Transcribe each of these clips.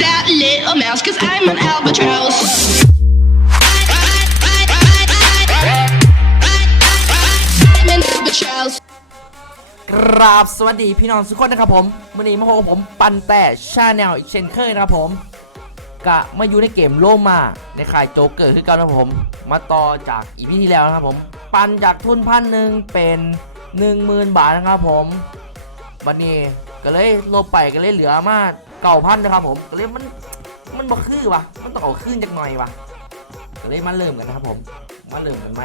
that little mouse, cause I'm an albatross. I'm an albatross. กราบสวัสดีพี่น้องทุกคนนะครับผมวันนี้มาพบกับผมปันแต่ชาแนลอีกเช่นเคยนะครับผมกะมาอยู่ในเกมโลมาในค่ายโจ๊กเกอร์คือกันนะครับผม มาต่อจากอีพีที่แล้วนะครับผม ปันจากทุนพันหนึ่งเป็นหนึ่งหมื่นบาทนะครับผม วันนี้ก็เลยลบไปก็เลยเหลือมา เก่าพันนะครับผมก็เลยมันมันบ่คือวะมันต้องเอาขึ้นจากหน่อยวะก็เลยมาเริ่มกันนะครับผมมาเริ่มกันไหม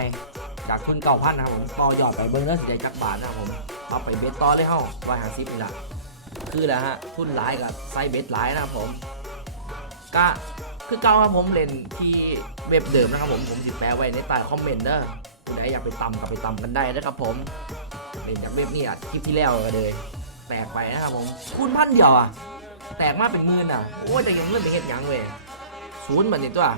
จากทุนเก่าพันนะครับผมต่อยอดไปเบิ้งเรื่องสิได้จักบาทนะครับผมเอาไปเบสต่อเลยเฮ้าร้อยห้าสิบนี่แหละคือแล้วฮะทุนหลายกับไซเบสหลายนะครับผมก็คือเก่าครับผมเล่นที่เว็บเดิมนะครับผมผมสิแปะไว้ในใต้คอมเมนต์เด้อผู้ใดอยากไปตำกับไปตำกันได้นะครับผมเล่นจากเว็บนี่อะคลิปที่แล้วก็เลยแตกไปนะครับผมคูณพันเดียวอะ แตกมากเป็นหมื่นอะ โอ้ยแต่ยังเล่นไปเฮ็ดหยังเว้ยศูนย์เหมือนนี่ตัว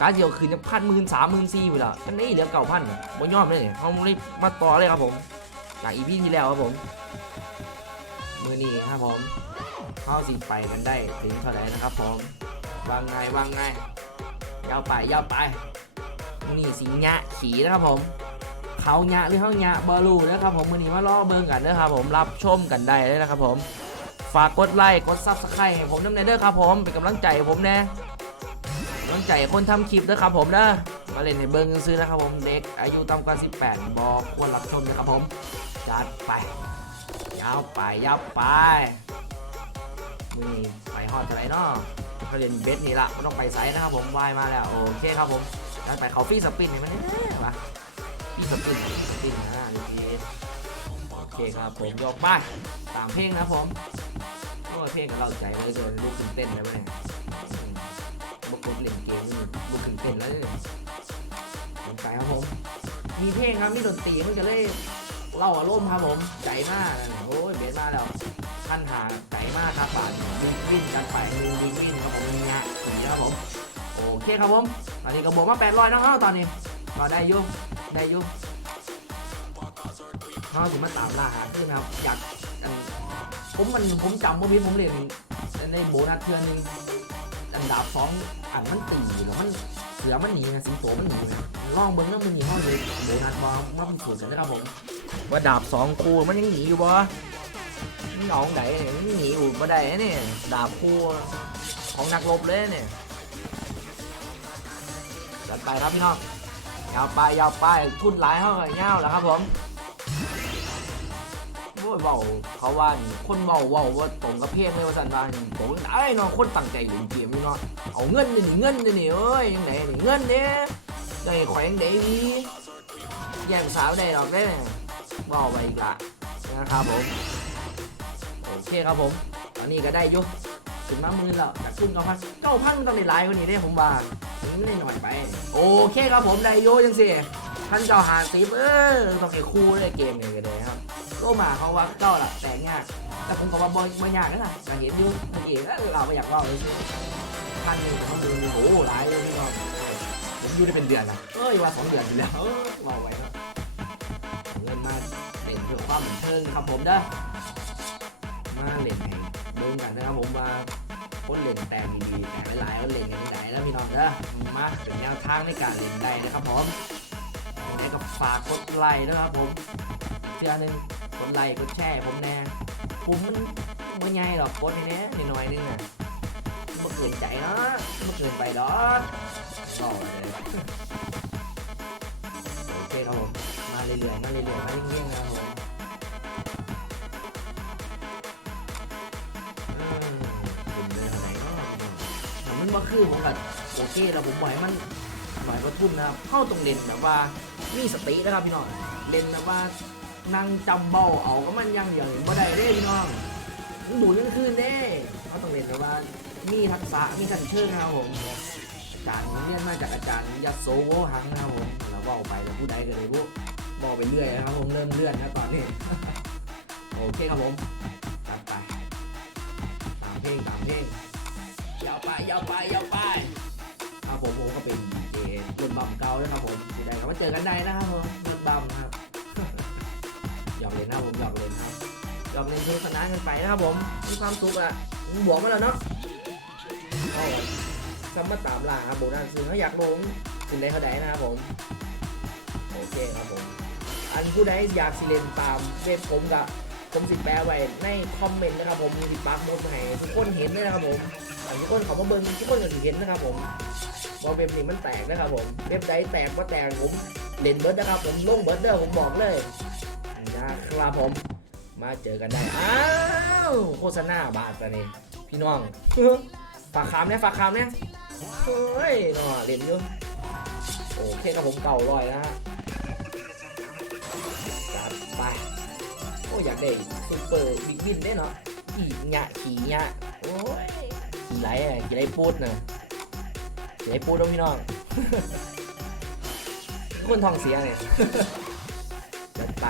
การเดียวคืนจะพันหมื่นสามหมื่นสี่ไปล้วมันนี่เหลือเก่าพันอะบ่ยอมเลยเนี่ยเขาเลยมาต่อเลยครับผมจากอีพีที่แล้วครับผม มือนี้ครับผมเข้าสิไปกันได้ถึงเท่าไหร่นะครับผมวางไงวางไงยาวไปยาวไปนี่สิงะขี่นะครับผมเขาหยะหรือเขาหยะบอลูนะครับผมมือนี้มาล่อเบิ่งกันนะครับผมรับชมกันได้เลยนะครับผม ฝากกดไลค์กดซับสไครต์ให้ผมน้ำในเด้อครับผมเป็นกำลังใจให้ผมแน่กำลังใจคนทำคลิปเด้อครับผมเด้อมาเล่นให้เบิ่งซื้อนะครับผมเด็กอายุต่ำกว่า 18 บอกควรรับชมนะครับผมจัดไปยาวไปยาวไปนี่ไปฮอดจะไหนเนาะก็เรียนเบสนี่ละไม่ต้องไปไซส์นะครับผมวายมาแล้วโอเคครับผมจัดไปเขาฟรีสปินนี่มันเนี่ยมาฟรีสปินสปินนะนี่ เคครับผมยกไปตามเพลงนะผมโอ้ยเพลงกับเราใจเลยเดินลูกขึ้นเต้นเลยไหมเนี่ยอืมบุกลุกเล่นเกมลูกขึ้นเต้นแล้วเนี่ยสนใจครับผมมีเพลงครับมีดนตรีมันจะเล่เล่าอารมณ์ครับผมใจมากโอ้ยเบสมาแล้วท่านหาใจมากครับป่านวิ่งวิ่งกันไปวิ่งวิ่งวิ่งครับผมมีงะผีครับผมโอเคครับผมตอนนี้ก็บวกมา800น้องเฮาตอนนี้ก็ได้ยุ่ได้ยุ่ เฮาถึงมาตามล่าหาขึ้นครับอยากผมมันผมจำว่าพี่ผมเรียนในโบนัสเทือนนึงอันดับสองอันมันตีแล้วมันเสือมันหนีนะสิงโตมันหนีนะลองเบิ้งแล้วมันหนีเฮาเลยโบนัสบอลมาพิสูจน์กันนะครับผมว่าดาบสองคู่มันยังหนีอยู่บ่มันเอาไหนหนีอยู่บ่ได้นะเนี่ยดาบคู่ของนักรบเลยเนี่ยจัดไปครับพี่น้องยาวไปยาวไปทุนหลายเท่าไหร่เงาแล้วครับผม โว้ยเบาเขาว่านี่คนเบาเบาว่าตรงกับเพลงเลยว่าสันว่านผมไอ้นาะคนตั้งใจเล่เกมนี่เนาะเอาเงินนี่เงินนี่เอ้ยยังไงนี่เงินเนี่ยได้แขวงได้ดีแย่งสาวได้หรอกเนี่ยบอกไปอีกละนะครับผมโอเคครับผมตอนนี้ก็ได้ยุถึงมามือแล้วจากขึ้นเก้าพันเก้าพันมันต้องได้หลายกว่านี้ได้ผมว่านไม่ได้หน่อยไป โอเคครับผมได้โยจังสิ ท่านเจ้าหาสิบเออต้องให้คู่เลยเกมเนี่ยก็ได้ครับโลมาเขาว่าเก้าหลักแต่งยาก แต่ผมก็ว่าบอยบอยยากนะแต่เห็นยู่งเมื่อกี้แล้วเราไม่อยากว่าเลยท่านนี่ผมดูโอ้โหหลายเลยพี่น้องผมอยู่ได้เป็นเดือนนะเอ้ยว่าสองเดือนอยู่แล้วเออว่าไว้ครับเงินมาเล่นเพื่อความบันเทิงครับผมเด้อมาเล่นให้เบิ่งกันนะครับผมว่าคนเล่นแต่งดีๆแต่หลายๆคนเล่นกันไหนแล้วพี่น้องเด้อมาเป็นแนวทางในการเล่นได้นะครับผม ฝากกดไลค์นะครับผมเชื่อหนึ่งกดไลค์กดแชร์ผมแน่ผมมันม่ใหญ่หรอกกดในนี้นิดหน่อยนึงอะมันเกินใจเนาะมันเกินไปดอกก็เลยโอเคครับผมมาเรื่อยๆมาเรื่อยๆมาเรื่อยๆนะครับผมอืมเป็นเรื่องไหนเนาะแต่มันบ่คือผมแบบโอเคแล้วผมบ่อยมันหน่อยก็ทุ่มนะครับเข้าตรงเด่นแบบว่า มีสตินะครับพี่น้องเด่นแบบว่านั่งจำเบาเอาก็มันยังอย่างบ่ได้เด้พี่น้องมันดูยังคืนเด้เขาต้องเด่นแบบว่ามีทักษะมีสัญเชิงนะครับผมอาจารย์ผมเรียนมาจากอาจารย์ยัสโซโวหังนะครับผมเราเว่าไปแล้วผู้ใดก็เลยผู้บอกไปเรื่อยนะครับผมเริ่มเลื่อนนะตอนนี้โอเคครับผมตัดไปตามเพลงตามเพลงยาวไปยาวไปยาวไปครับผมผมก็เป็นเจรุ่นบัมเก่าแล้วยครับผมที่ใดก็มาเจอกันได้นะครับผมรุ่นบัมนะครับหยอกเล่นนะผมหยอกเล่นะครับหยอกเล่นเพลงสนากันไปนะครับผมมีความสุขอะบวกมาแล้วเนาะเข้ากันซ้ำมาตามล่าครับโบนัสซื้อเขาอยากลงสิ่งใดเขาใดนะครับผมโอเคครับผมอันผู้ใดอยากสิเล่นตามเว็บผมกับผมสิแปะไว้ในคอมเมนต์นะครับผมมีปักหมดให้ทุกคนเห็นเลยนะครับผม ทุกคนเขามาเบิ่งทุกคนก็สิเห็นนะครับผมว่าเว็บนี้มันแตกนะครับผมเว็บใดแตกก็แตกผมเล่นเบิร์ดนะครับผมลงเบิร์ดเด้อผมบอกเลยนะครับผมมาเจอกันได้ อ้าวโฆษณาบาทกันนี่พี่น้อง ฝากคำเนี่ยฝากคำเนี่ยเฮ้ยน่อเล่นอยู่โอเคครับผมเก่าลอยนะฮะจัดไป โอ้อยากได้ซูเปอร์บิ๊กวินได้เนาะอีหยะขี่หยะโอ้ย ไรอะกี่ไรพูดนะกี่ไรพูดต้องพี่น้อง คนทองเสียเนี่ยจัดไป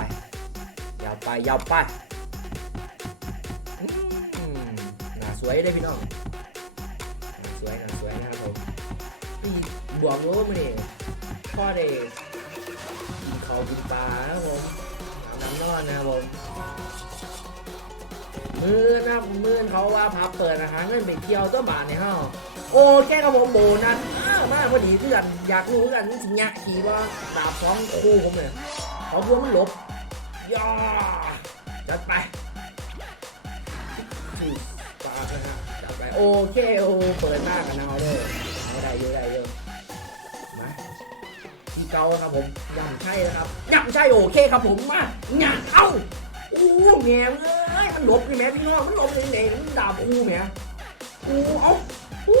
ยาวไปยาวไปหน้าสวยเลยพี่น้องหน้าสวยหน้าสวยนะครับผมพี่บวกรู้มาดิพ่อเด็กกินเขาวกินปลานะครับผมน้ำนอนนะครับผม มือนะมือเขาว่าพับเปิดนะฮะเงินไปเที่ยวตัวบาทเนี่ยเฮาโอเคครับผมโบนัสอ้าวมาพอดีเพื่อนอยากรู้กันสิงะขี่ว่าดาบสองคู่ผมเนี่ยเขาดวงมันหลบย่าจัดไปสี่ปานะฮะจัดไปโอเคโอ้เปิดหน้ากันเอาเลยเอาได้เยอะได้เยอะมาที่เกาครับผมย่ำใช่นะครับย่ำใช่โอเคครับผมมาหยัดเอ้าอู้แง่เอ้ ยมันหลบนี่แม่พี่น้องมันหลบเลยไหนมันด่าคู่แม่อู้เอ้าอู้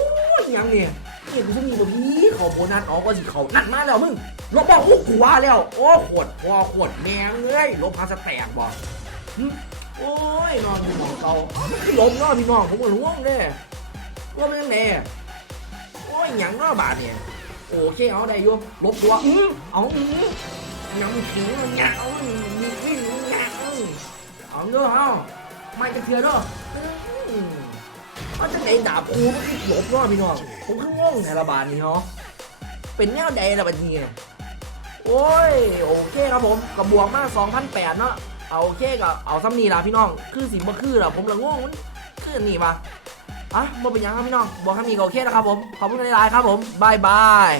ยังเนี่ยนี่กูจะมีแบบนี้เขาโบนัสออกว่าสิเขานัดมาแล้วมึงลบบอกโอ้กูว่าแล้วโอ้ขวดพอขวดแมงเลยลบพาสแตกบอกโอ้ยนอนอยู่หมองเก่าพี่ลบเนาะพี่น้องผมก็รู้ว่าเนี่ยว่าเป็นยังไงโอ้ยยังเนาะบาทเนี่ยโอเคเอาได้ยูลบตัวอื้อเอาอื้อยังขิงหยังมีวิ่งหยัง เอาเนาะเอาไม่จะเทียเนาะอื้อเอาจะไหนดาบคูก็ที่ลบเนาะพี่น้องผมคืองงในระบาดนี้เนาะเป็นแนวใดละบัดนี้โอ้ยโอเคครับผมกับบวกมา2,008เนาะเอาโอเคกับเอาซ้ำนี่ละพี่น้อง คือสิบ่คือล่ะผมละงงมันคืออันนี่ปะอะบ่เป็นยังครับพี่น้องบวกข้ามีก็โอเคนะครับผมขอบคุณหลายๆครับผมบายบาย